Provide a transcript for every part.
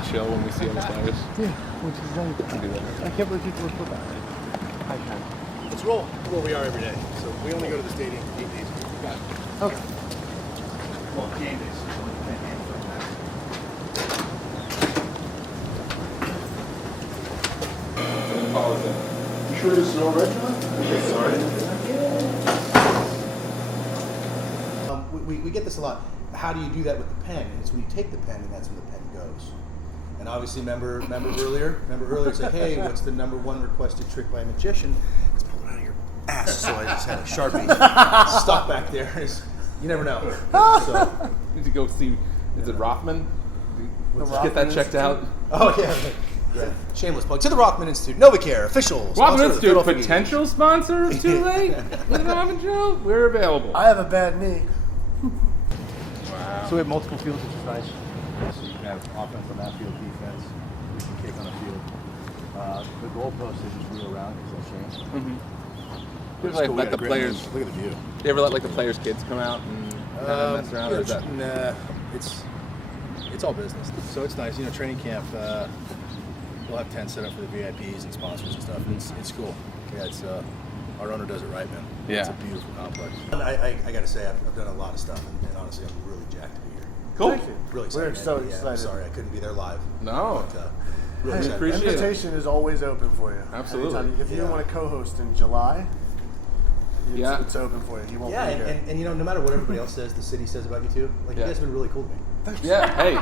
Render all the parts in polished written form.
pretty chill when we see other players. Yeah, which is very good. I can't believe people would put that. I can. Let's roll where we are every day. So we only go to the stadium 8 days a week. Got it. Okay. Well, game days. You sure this is all regiment? Sorry. We get this a lot. How do you do that with the pen? And it's when you take the pen, and that's when the pen goes. And obviously, remember earlier, it's like, hey, what's the number one requested trick by a magician? It's pull it out of your ass. So I just had a Sharpie stuck back there. You never know. So, Need to go see. Is it Rothman? Let's Rothman get that checked out. oh yeah. Yeah. Shameless plug to the Rothman Institute, Novacare, official Rothman sponsor of the Institute, Philadelphia Eagles. potential sponsor of Too Late with Robin Joe. We're available. I have a bad knee. Wow. So we have multiple fields, which is nice. So you can have offense on that field, defense. You can kick on the field. The goalposts they just wheel around because they'll change. Mm-hmm. It's Like, cool, we let got the a great players. view. Look at the view. You ever let like the players' kids come out and kind of mess around? Or is that? Nah, it's all business. So it's nice. Training camp. We'll have tents set up for the VIPs and sponsors and stuff. It's cool. Yeah, it's our owner does it right, man. Yeah. It's a beautiful complex. And I got to say, I've done a lot of stuff, and honestly, I'm really jacked to be here. Cool. Thank you. Really excited. We're so man. Yeah, excited. I'm sorry I couldn't be there live. No. But, really Hey, excited. appreciate it. invitation is always open for you. Absolutely. Anytime. If you Yeah. want to co-host in July, Yeah. it's open for you. You won't Yeah, be here. and no matter what everybody else says, the city says about you too. Like Yeah. you guys have been really cool to me. Yeah. Hey.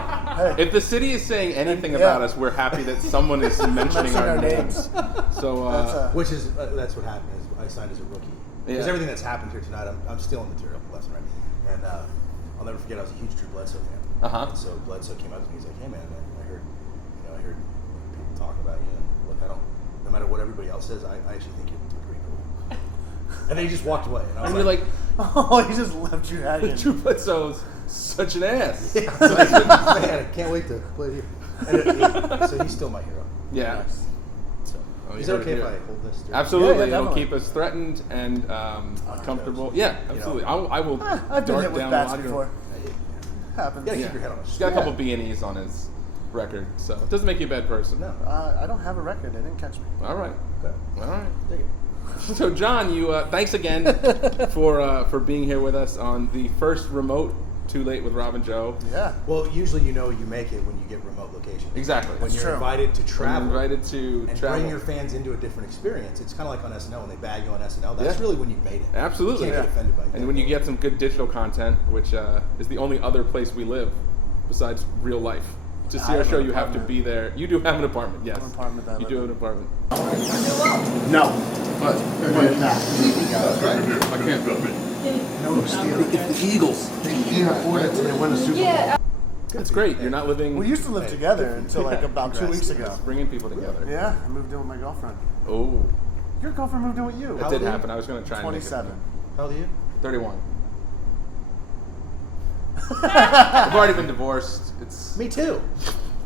Hey. If the city is saying anything Yeah. about us, we're happy that someone is mentioning our names. So. Which is that's what happened. Is I signed as a rookie. Because Yeah. everything that's happened here tonight, I'm stealing material left and right. And I'll never forget, I was a huge Drew Bledsoe fan. Uh-huh. And so Bledsoe came up to me. He's like, "Hey man, I heard people talking about you, and look, no matter what everybody else says, I actually think you're pretty cool." And then he just walked away. And I was And you're like, Oh, he just left you hanging. Drew Bledsoe's such an ass. man, I can't wait to play here. And so he's still my hero. Yeah. Nice. So Oh, is you it heard okay it if here. I hold this? Dude? Absolutely, Yeah, it'll definitely. keep us threatened and comfortable. Yeah, absolutely. I will I've been dart hit with down bats a lot. before. Happens. Yeah, Yeah. keep your head on a He's got a couple Yeah. B&Es on his record, so it doesn't make you a bad person. No. I don't have a record. They didn't catch me. All right, Okay. all right. Dig it. So John, you thanks again for being here with us on the first remote Too Late with Rob and Joe. Yeah. Well, usually you make it when you get remote locations. Exactly. When That's you're true. invited to When travel. you're invited to and travel. bring your fans into a different experience. It's kind of like on SNL when they bag you on SNL. That's Yeah. really when you've made it. Absolutely. You can't get offended by it. And when you get some good digital content, which is the only other place we live besides real life. To see I our have show, an you have to apartment. be there. You do have an apartment, yes. I have an apartment that I You live do have in. an apartment. No. What? I can't. No steal. It's the Eagles. They can't afford it till they win a Super Bowl. That's great. You're not living. We used to live together until like about 2 weeks ago. bringing people together. Yeah, I moved in with my girlfriend. Oh, Your girlfriend moved in with you. that did happen. I was going to try and make it 27. How old are you? 31. I've already been divorced. It's Me too.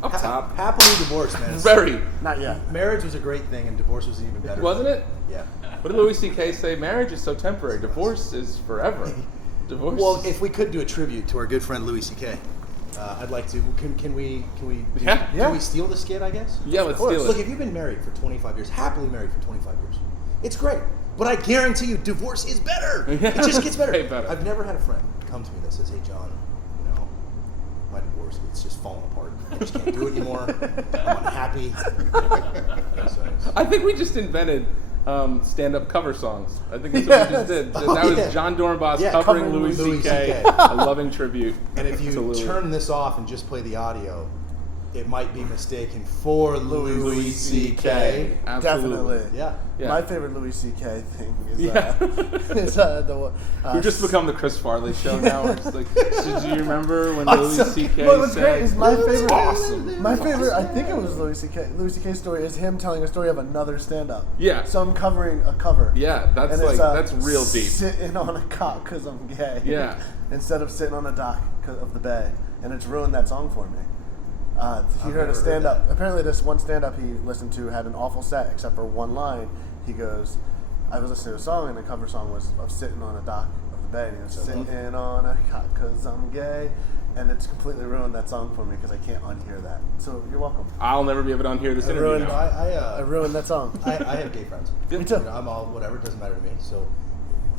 up top. Happily divorced, man. Very. Not yet. Marriage was a great thing, and divorce was even better. Wasn't it? Yeah. What did Louis C.K. say? Marriage is so temporary. Divorce is forever. Divorce. Well, if we could do a tribute to our good friend Louis C.K., I'd like to. Can we? Yeah. Can we steal the skit? I guess. Yeah, let's Of course. steal it. Look, if you've been married for 25 years, happily married for 25 years, it's great. But I guarantee you, divorce is better. It just gets better. Way better. I've never had a friend come to me that says, "Hey, John, my divorce, it's just falling apart. I just can't do it anymore. I'm unhappy." I think we just invented stand-up cover songs. I think that's what we just did. Oh, That was yeah. Jon Dorenbos Yeah, covering covering Louis Louis C.K. CK. A loving tribute. And if to you Louis. turn this off and just play the audio, it might be mistaken for Louis C.K. Absolutely. Definitely. Yeah. Yeah. My favorite Louis C.K. thing is, Yeah. We've just become the Chris Farley show now. We're just like, did you remember when Louis C.K. Well, what's said, great is my favorite. awesome. My favorite, I think it was Louis C.K. Louis C.K.'s story is him telling a story of another stand-up. Yeah. So I'm covering a cover. Yeah, that's And like, it's, that's real deep. Sitting on a cot because I'm gay. Yeah. Instead of sitting on a dock 'cause of the bay, and it's ruined that song for me. He I've heard never a heard stand-up. that. Apparently, this one stand-up he listened to had an awful set, except for one line. He goes, "I was listening to a song, and the cover song was of sitting on a dock of the bay, and he goes, sitting on a cot 'cause I'm gay." and it's completely ruined that song for me because I can't unhear that. So you're welcome. I'll never be able to unhear this I interview ruined- now. I ruined that song. I have gay friends. Yeah. Me too. You know, I'm all whatever. It doesn't matter to me. So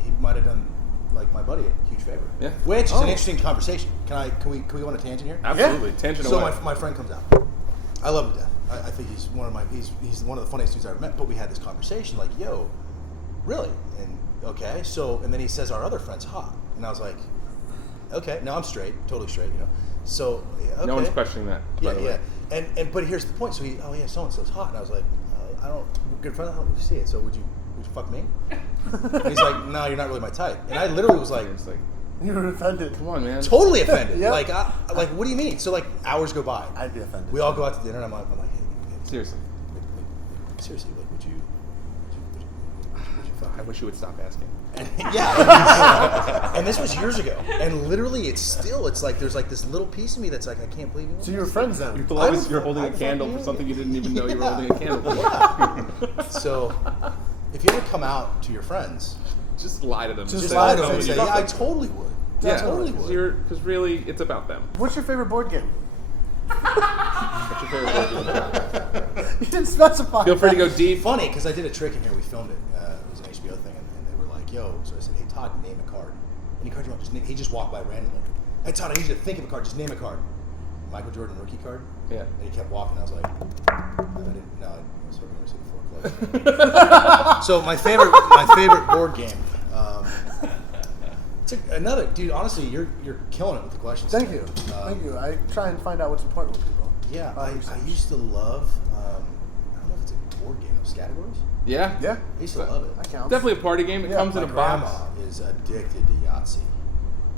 he might have done like my buddy a huge favor. Yeah. Which is Oh. an interesting conversation. Can we go on a tangent here? Absolutely. Tangent So away. my friend comes out. I love him to death. I think he's one of the funniest dudes I ever met. But we had this conversation like, yo, really? And okay. So and then he says our other friend's hot, and I was like, okay. No, I'm straight, totally straight. You know. So okay. No one's questioning that. By the way. And but here's the point. So he, oh yeah, so and so's hot, and I was like, we're good friends. I don't see it. So would you fuck me? And he's like, no, you're not really my type. And I literally was like, It's like, You were offended. come on, man. totally offended. Yep. Like, what do you mean? So like hours go by. I'd be offended. We all go out to dinner, and I'm like, hey, Seriously. seriously, like, would you fuck? I wish you would stop asking. Yeah. And this was years ago, and literally, it's like there's like this little piece of me that's like, I can't believe you. So you were friends then? You're holding a candle for something you didn't even know you were Yeah. holding a candle for. Yeah. So, if you ever come out to your friends, Just lie to them. Just just lie lie to to them and them. say, yeah, I totally would. Yeah, I totally would. because really, it's about them. What's your favorite board game? What's your favorite board game? You didn't specify. Feel free to that. go deep. Funny, because I did a trick in here. We filmed it. It was an HBO thing, and they were like, "Yo." So I said, "Hey, Todd, name a card. Any card you want. Just name." He just walked by randomly. "Hey, Todd, I need you to think of a card. Just name a card." Michael Jordan rookie card. Yeah. And he kept walking. I was like, I didn't. No, I was hoping to see the foreclosure. So my favorite board game. Another dude. Honestly, you're killing it with the questions. Thank today. you. Thank you. I try and find out what's important with people. Yeah, I used to love. I don't know if it's a board game. Those categories. Yeah? Yeah, I used to love it. that counts. Definitely a party game. It Yeah, comes in My a box. grandma is addicted to Yahtzee.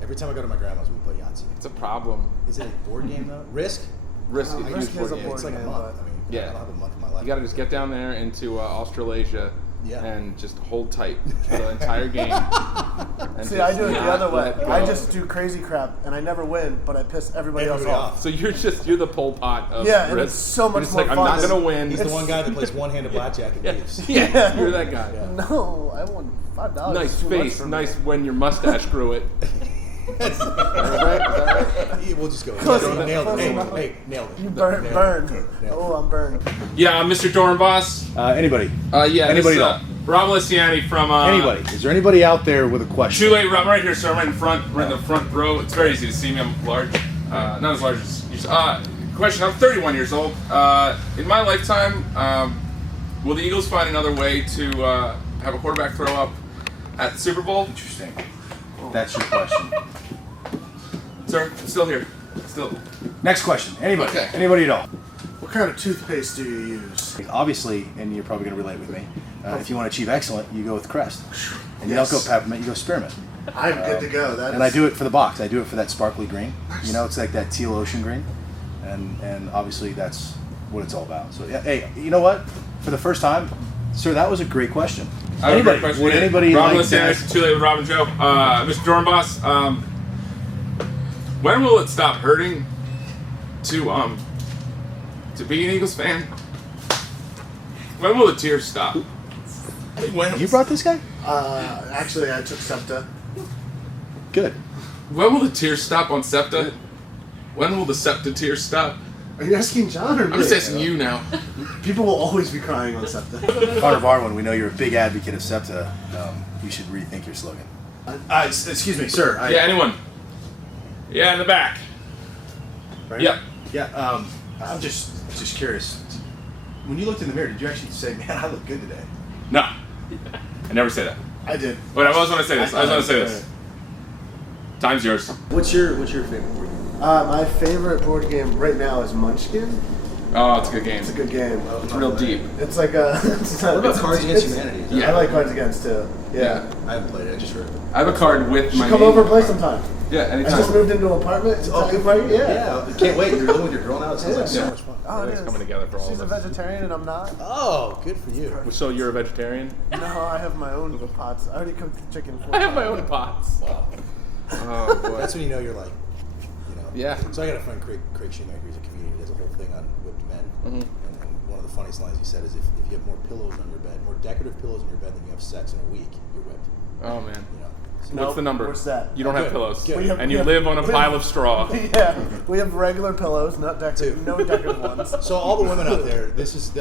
Every time I go to my grandma's, we play Yahtzee. It's a problem. Is it a board game though? Risk? Risk is a Risk huge is a board game. board It's like a game, month. but- I mean, Yeah. I don't have a month in my life. You got to just get down there into Australasia Yeah. and just hold tight for the entire game. And See, just I do it the not other way. let go. I just do crazy crap, and I never win, but I piss everybody else Everybody off. off. So you're the Pol Pot of Yeah, and risk. it's so You're much just more like, fun. I'm not gonna win. He's the one guy that plays one-handed blackjack and leaves. Yeah, you're that guy. Yeah. No, I won $5. Nice Too much face, for me. nice when your mustache grew it. That's- Is that right? Yeah, we'll just go. Close Yeah, enough, nailed it. close Hey, enough. hey, nailed it. You Nailed it. burned. Nailed it. Oh, I'm burned. Yeah, I'm Mr. Dorenbos. Anybody? Yeah, Anybody this, at Rob Lissiani from Anybody? Is there anybody out there with a question? Too late, Rob. Right here, sir. Right in front. Right in the front row. It's very easy to see me. I'm large. Not as large as you. Question. I'm 31 years old. In my lifetime, will the Eagles find another way to have a quarterback throw up at the Super Bowl? Interesting. That's your question. Sir, I'm still here. Still. Next question. Anybody? Okay. Anybody at all? What kind of toothpaste do you use? Obviously, and you're probably going to relate with me, if you want to achieve excellent, you go with Crest. And you Yes. don't go peppermint, you go spearmint. I'm good to go. That And I do it for the box. I do it for that sparkly green. You know, it's like that teal ocean green. And obviously that's what it's all about. So, yeah, hey, you know what? For the first time, sir, that was a great question. I have a great question. Would anybody Rob like Lissiani, to... Too Late with Rob and Joe. Mr. Dorenbos, when will it stop hurting to be an Eagles fan? When will the tears stop? When You brought this guy? Actually, I took SEPTA. Good. When will the tears stop on SEPTA? When will the SEPTA tears stop? Are you asking John or me? I'm just asking you now. People will always be crying on SEPTA. Connor Barwin, we know you're a big advocate of SEPTA. You should rethink your slogan. Excuse me, sir. Yeah, anyone? Yeah, in the back. Right? Yep. Yeah, I'm just curious. When you looked in the mirror, did you actually say, man, I look good today? No. I never say that. I did. But I was want to say this. I was want to say this. Time's yours. What's your favorite board game? My favorite board game right now is Munchkin. Oh, it's a good game. It's a good game. It's real deep. It's like a. What about Cards Against Humanity? Yeah. I like Cards Against too. Yeah. I haven't played it. I just heard of it. I have a card with my Come name. over and play sometime. Yeah, I anytime. just moved into an apartment. It's Italian party. Yeah, can't wait. You're living with your girl now. It sounds like so Yeah. much fun. Oh, it Everything's is. coming together for all She's of a us. vegetarian and I'm not. Oh, good for you. So you're a vegetarian? No, I have my own pots. I already cooked the chicken for I have my own pots. Oh boy. That's when you know you're like, you know. Yeah. So I got a friend, Craig Shoemaker, who's a comedian. He does a whole thing on whipped men. Mhm. And one of the funniest lines he said is, if you have more pillows on your bed, more decorative pillows on your bed than you have sex in a week, you're whipped. Oh man. You know. What's Nope, the number? we're set. You don't have Good. pillows, Good. We have- and we you have- live on a we have- pile of straw. Yeah, we have regular pillows, not decorative, no decorative ones. So all the women out there,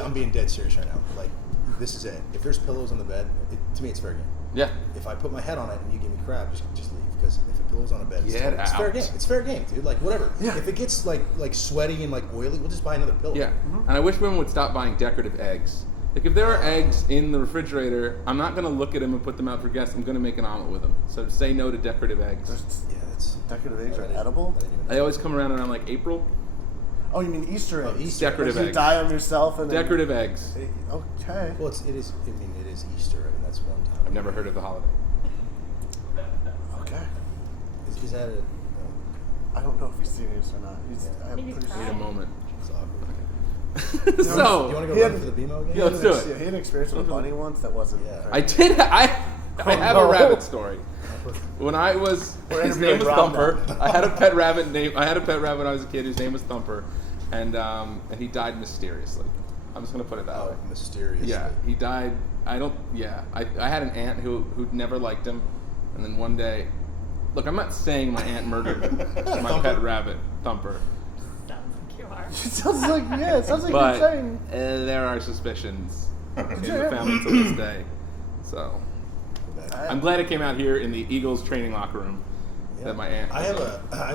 I'm being dead serious right now. Like, this is it. If there's pillows on the bed, to me it's fair game. Yeah. If I put my head on it and you give me crap, just leave. Because if a pillow's on a bed, Get it's fair out. game. It's fair game, dude. Like whatever. Yeah. If it gets like sweaty and like oily, we'll just buy another pillow. Yeah, and I wish women would stop buying decorative eggs. Like, if there are eggs in the refrigerator, I'm not going to look at them and put them out for guests. I'm going to make an omelet with them. So say no to decorative eggs. Yeah, that's Decorative eggs I are didn't- edible? I didn't even know. They always come around like April. Oh, you mean Easter eggs? Easter Decorative Like you eggs. dye them yourself and then- Decorative eggs. Okay. Well, it is. I mean, it is Easter, and that's one time. I've never heard of the holiday. Okay. Is that a? I don't know if he's serious or not. I'm Maybe pretty cry. Wait a moment. It's awkward. So You want to go He run had- for the BMO game? Yeah, let's do it. He had an experience with a bunny once that wasn't. Yeah. I did. I have no. a rabbit story. When I was, We're his name was interviewing Rob Thumper. I had a pet rabbit when I was a kid. Whose name was Thumper, and he died mysteriously. I'm just gonna put it that way. Oh, mysteriously. Yeah, he died. I had an aunt who never liked him, and then one day, look, I'm not saying my aunt murdered my pet rabbit, Thumper, Sounds like you are. It sounds like it sounds like but you're saying. there are suspicions in the family to this day. So I'm glad it came out here in the Eagles training locker room that my aunt. I have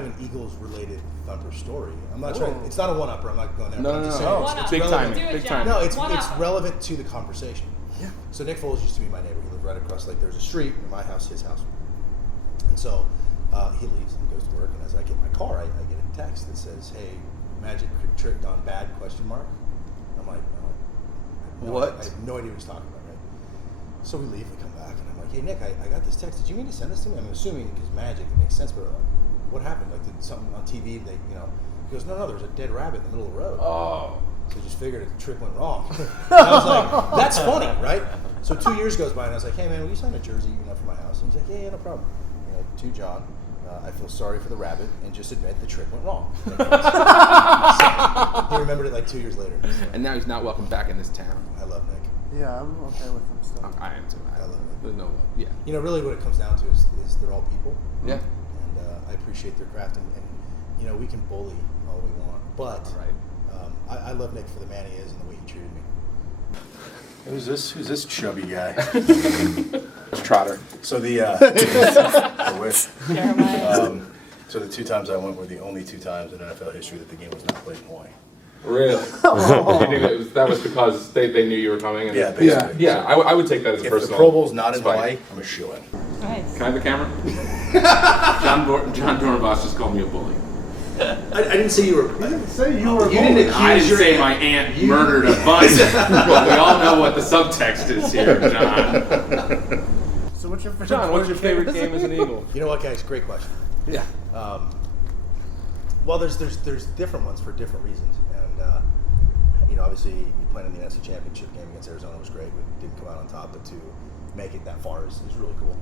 an Eagles related Thumper story. I'm not trying. It's not a one upper. I'm not going there. No, but I'm no, just no. saying One it's up. Big relevant. timing. Do it, Big John. timing. No, it's One up. relevant to the conversation. Yeah. So Nick Foles used to be my neighbor. He lived right across. Like there's a street in my house, his house, and so he leaves and goes to work. And as I get in my car, I get a text that says, "Hey, magic trick gone bad?" I'm like, no, What? I have no idea what he's talking about. Right? So we leave. We come back, and I'm like, "Hey Nick, I got this text. Did you mean to send this to me?" I'm assuming because magic, it makes sense, but what happened? Like did something on TV? They, he goes, "No, there was a dead rabbit in the middle of the road." Oh. So I just figured the trick went wrong. And I was like, that's funny, right? So 2 years goes by, and I was like, hey, man, will you sign a jersey for my house? And he's like, yeah, no problem. To John, I feel sorry for the rabbit, and just admit the trick went wrong. So he remembered it like 2 years later. So And now he's not welcome back in this town. I love Nick. Yeah, I'm okay with him still. I am too. I love it. There's no. Yeah. Really what it comes down to is they're all people. Yeah. And I appreciate their craft, and we can bully all we want, but Right. I love Nick for the man he is and the way he treated me. Who's this chubby guy? Trotter. So I wish. Jeremiah. So the 2 times I went were the only 2 times in NFL history that the game was not played in Hawaii. Really? You think that was because they knew you were coming? And Yeah, basically. Yeah. I would take that as a If personal. the Pro Bowl's not in spite. Hawaii, I'm a shoo-in. Nice. Can I have the camera? John Dorenbos just called me a bully. I didn't say you were. Say you were. You didn't I didn't your say aunt. my aunt murdered a bunny, but we all know what the subtext is here, John. So what's your favorite? John, what's your favorite game as an Eagle? You know what, guys? Great question. Yeah. Well, there's different ones for different reasons, and obviously you playing in the NFC Championship game against Arizona was great. We didn't come out on top, but to make it that far is really cool.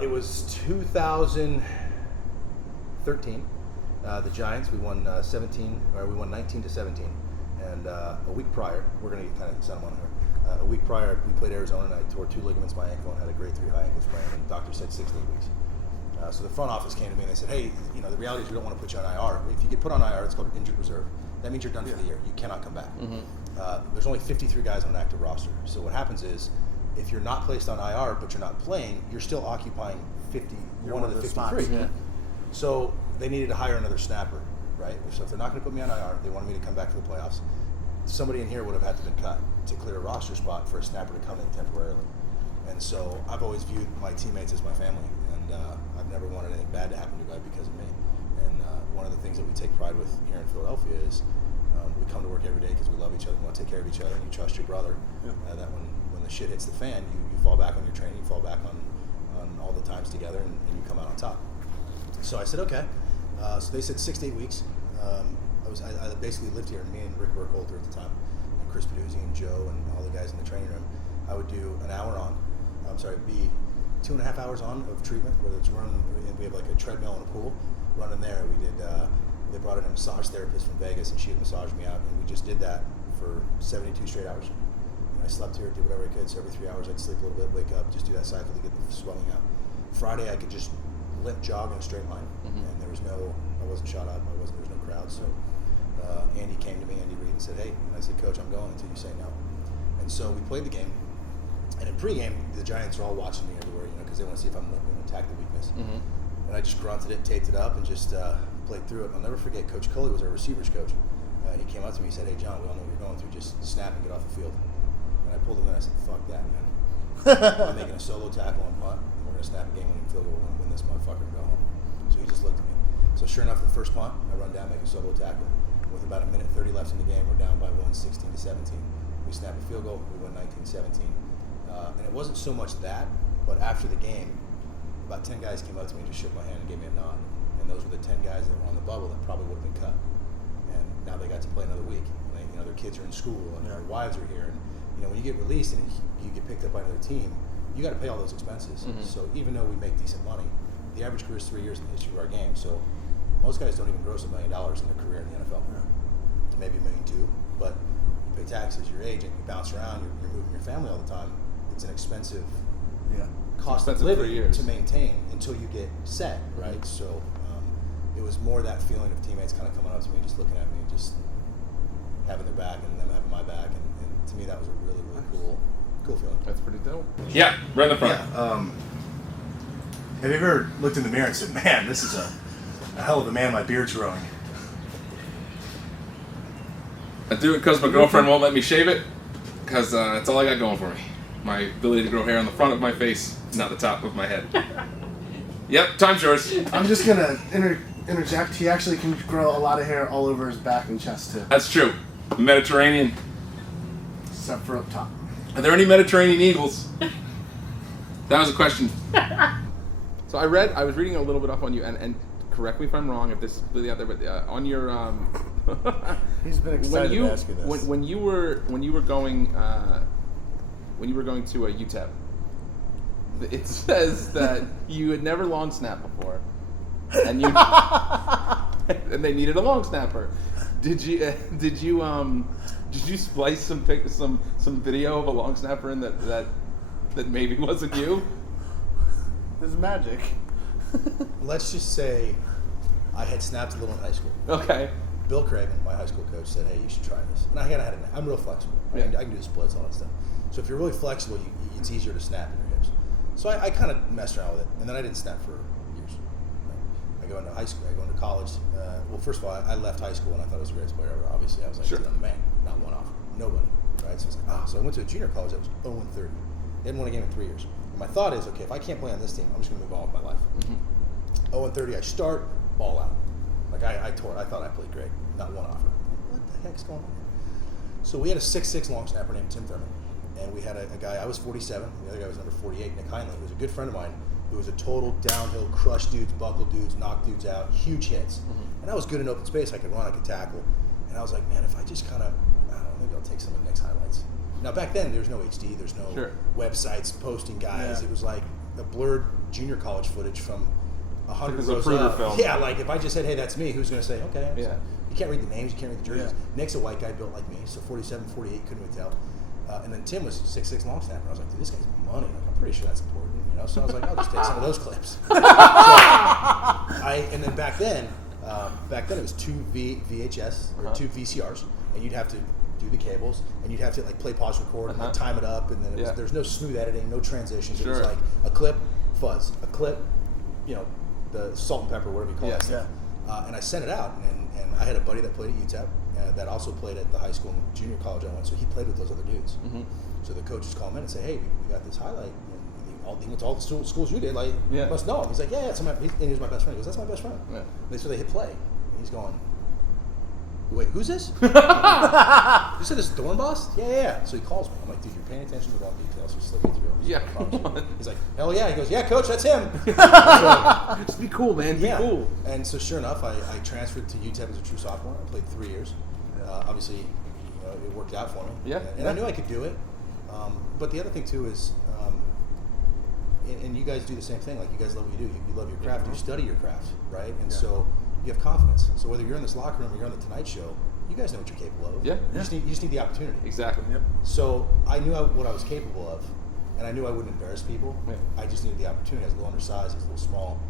It was 2013. The Giants. We won 19-17, and a week prior, we're going to get kind of sentimental here. A week prior, we played Arizona, and I tore 2 ligaments in my ankle and had a grade 3 high ankle sprain. And the doctor said 6 to 8 weeks. So the front office came to me and they said, hey, the reality is we don't want to put you on IR. If you get put on IR, it's called injured reserve. That means you're done for the year. You cannot come back. There's only 53 guys on an active roster. So what happens is, if you're not placed on IR but you're not playing, you're still occupying one of the 53. spots, yeah. So they needed to hire another snapper, right? So if they're not going to put me on IR, they wanted me to come back for the playoffs. Somebody in here would have had to been cut to clear a roster spot for a snapper to come in temporarily. And so I've always viewed my teammates as my family, and I've never wanted anything bad to happen to a guy because of me. And one of the things that we take pride with here in Philadelphia is we come to work every day because we love each other, we want to take care of each other, and you trust your brother. That when the shit hits the fan, you fall back on your training, you fall back on all the times together, and you come out on top. So I said, okay. So they said 6 to 8 weeks. I basically lived here, and me and Rick Burkholder at the time, and Chris Peduzzi and Joe and all the guys in the training room. I would do an hour on. Be 2.5 hours on of treatment, whether it's running. We have like a treadmill and a pool. Running there, we did. They brought in a massage therapist from Vegas, and she had massaged me out, and we just did that for 72 straight hours. I slept here, did whatever I could. So every 3 hours I'd sleep a little bit, wake up, just do that cycle to get the swelling out. Friday I could just limp jog in a straight line, and I wasn't shot up, there was no crowd. So Andy came to me, Andy Reid, and said, hey, and I said, Coach, I'm going until you say no. And so we played the game, and in pregame, the Giants are all watching me everywhere, because they want to see if I'm going to attack the weakness. And I just grunted it, taped it up, and just played through it. I'll never forget, Coach Culley was our receivers coach. He came up to me and said, hey, John, we all know what you're going through. Just snap and get off the field. And I pulled him in, I said, fuck that, man. I'm making a solo tackle on punt, and we're going to snap a game-winning field goal. We're going to win this motherfucker and go home. So he just looked at me. So sure enough, the first punt, I run down, make a solo tackle. With about a minute 30 left in the game, we're down by 16 to 17. We snap a field goal, we win 19-17. And it wasn't so much that, but after the game, about 10 guys came up to me and just shook my hand and gave me a nod. And those were the 10 guys that were on the bubble that probably would have been cut. And now they got to play another week. And they, their kids are in school and their wives are here. And when you get released and you get picked up by another team, you got to pay all those expenses. So even though we make decent money, the average career is 3 years in the history of our game. So most guys don't even gross $1 million in their career in the NFL. Maybe $1.2 million, but you pay taxes, you're aging, you bounce around, you're moving your family all the time. It's an expensive cost of living to maintain until you get set, right? So it was more that feeling of teammates kind of coming up to me, just looking at me, and just having their back and them having my back, and to me that was a really, really cool feeling. That's pretty dope. Yeah, right in the front. Yeah. Have you ever looked in the mirror and said, man, this is a hell of a man, my beard's growing? I do it because my girlfriend won't let me shave it, because that's all I got going for me. My ability to grow hair on the front of my face, not the top of my head. Yep, time's yours. I'm just going to interject. He actually can grow a lot of hair all over his back and chest, too. That's true. Mediterranean. Except for up top. Are there any Mediterranean eagles? That was a question. So I was reading a little bit up on you, and correct me if I'm wrong, if this is really out there, but on your He's been excited to ask you this. when you were going to a UTEP, it says that you had never long snapped before, and you and they needed a long snapper. Did you splice some video of a long snapper in that maybe wasn't you? This is magic. Let's just say I had snapped a little in high school. Okay. Bill Craven, my high school coach, said, hey, you should try this. And I'm real flexible. Yeah. I can do the splits, all that stuff. So if you're really flexible, it's easier to snap in your hips. So I kind of messed around with it, and then I didn't snap for years. I go into high school, I go into college. Well, first of all, I left high school and I thought I was the greatest player ever. Obviously, I was like, sure. dude, I'm the man, not one off, nobody, right? So it's like, so I went to a junior college that was 0-30. They hadn't won a game in 3 years. And my thought is, okay, if I can't play on this team, I'm just going to move on with my life. 0-30, I start, ball out. Like I tore it. I thought I played great, not one offer. What the heck's going on here? So we had a 6'6" long snapper named Tim Thurman. And we had a guy, I was 47, the other guy was number 48, Nick Heinley, who was a good friend of mine, who was a total downhill, crush dudes, buckle dudes, knock dudes out, huge hits. And I was good in open space, I could run, I could tackle. And I was like, man, if I just kind of, I don't know, maybe I'll take some of Nick's highlights. Now back then, there's no HD, there's no websites posting guys. It was like the blurred junior college footage from 100 rows up. Film. Yeah, like if I just said, hey, that's me, who's going to say, okay. Yeah. You can't read the names, you can't read the jerseys. Nick's a white guy built like me, so 47, 48, couldn't really tell. And then Tim was 6'6" long snapper. I was like, dude, this guy's money. Like, I'm pretty sure that's important, So I was like, I'll just take some of those clips. And then back then it was two VHS or two VCRs, and you'd have to do the cables, and you'd have to like play, pause, record, and like time it up, and then there's no smooth editing, no transitions. It was like a clip, fuzz, a clip, the salt and pepper, whatever you call it. And I sent it out, and I had a buddy that played at UTEP. That also played at the high school and junior college I went, so he played with those other dudes. So the coaches call him in and say, hey, we got this highlight. And he went to all the schools you did, like, you must know him. He's like, yeah, and he was my best friend. He goes, that's my best friend. So they hit play. And he's going, wait, who's this? You said this is Dorenbos? Yeah. So he calls me. I'm like, dude, you're paying attention to the wrong details. So slip me through. He's like, hell yeah. He goes, yeah, coach, that's him. Just be cool, man. Be cool. And so sure enough, I transferred to UTEP as a true sophomore. I played 3 years. Obviously, it worked out for me. Yeah. And I knew I could do it. But the other thing too is, and you guys do the same thing. Like you guys love what you do. You love your craft. You study your craft, right? And so you have confidence. So whether you're in this locker room or you're on the Tonight Show, you guys know what you're capable of. Yeah. You just need the opportunity. Exactly. Yep. So I knew what I was capable of, and I knew I wouldn't embarrass people. Yeah. I just needed the opportunity. I was a little undersized, I was a little small,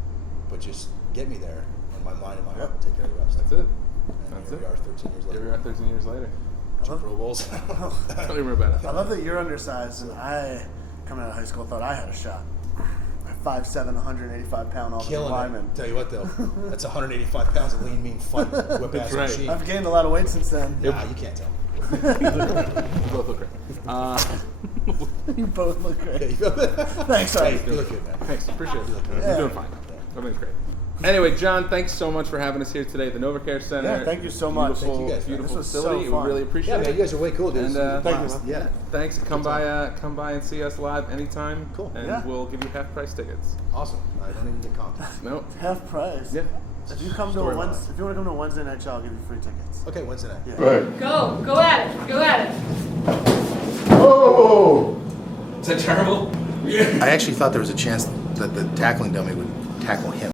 but just get me there, and my mind and my heart will take care of the rest. That's it. And That's here it. we are 13 years Here later. we are 13 years later. Two Pro Bowls. Tell me more about I it. love that you're undersized, and I, coming out of high school, thought I had a shot. 5'7", 185 pound offensive Killing lineman. it. Tell you what, though, that's 185 pounds of lean, mean, fun, whip ass right. machine. I've gained a lot of weight since then. Nah, you can't tell. You both look great. You both look Yeah, great. you feel that? Thanks, sorry. You look good, man. Thanks. Appreciate it. Yeah. You're doing fine. Everything's great. Anyway, John, thanks so much for having us here today at the NovaCare Center. Yeah, thank you so much. Beautiful, Thank you guys, man. beautiful This was so facility. We fun. really appreciate Yeah, man, it. you guys are way cool, dude. And, This is- thank you. Yeah. Thanks. Come by and see us live anytime. Cool. And Yeah. we'll give you half price tickets. Awesome. I don't even get comped. No. Half price. Yeah. If you come to Story a line. if you want to come to a Wednesday night show, I'll give you free tickets. Okay, Wednesday night. Yeah. Go at it. Go at it. Oh! Is that terrible? Yeah. I actually thought there was a chance that the tackling dummy would tackle him.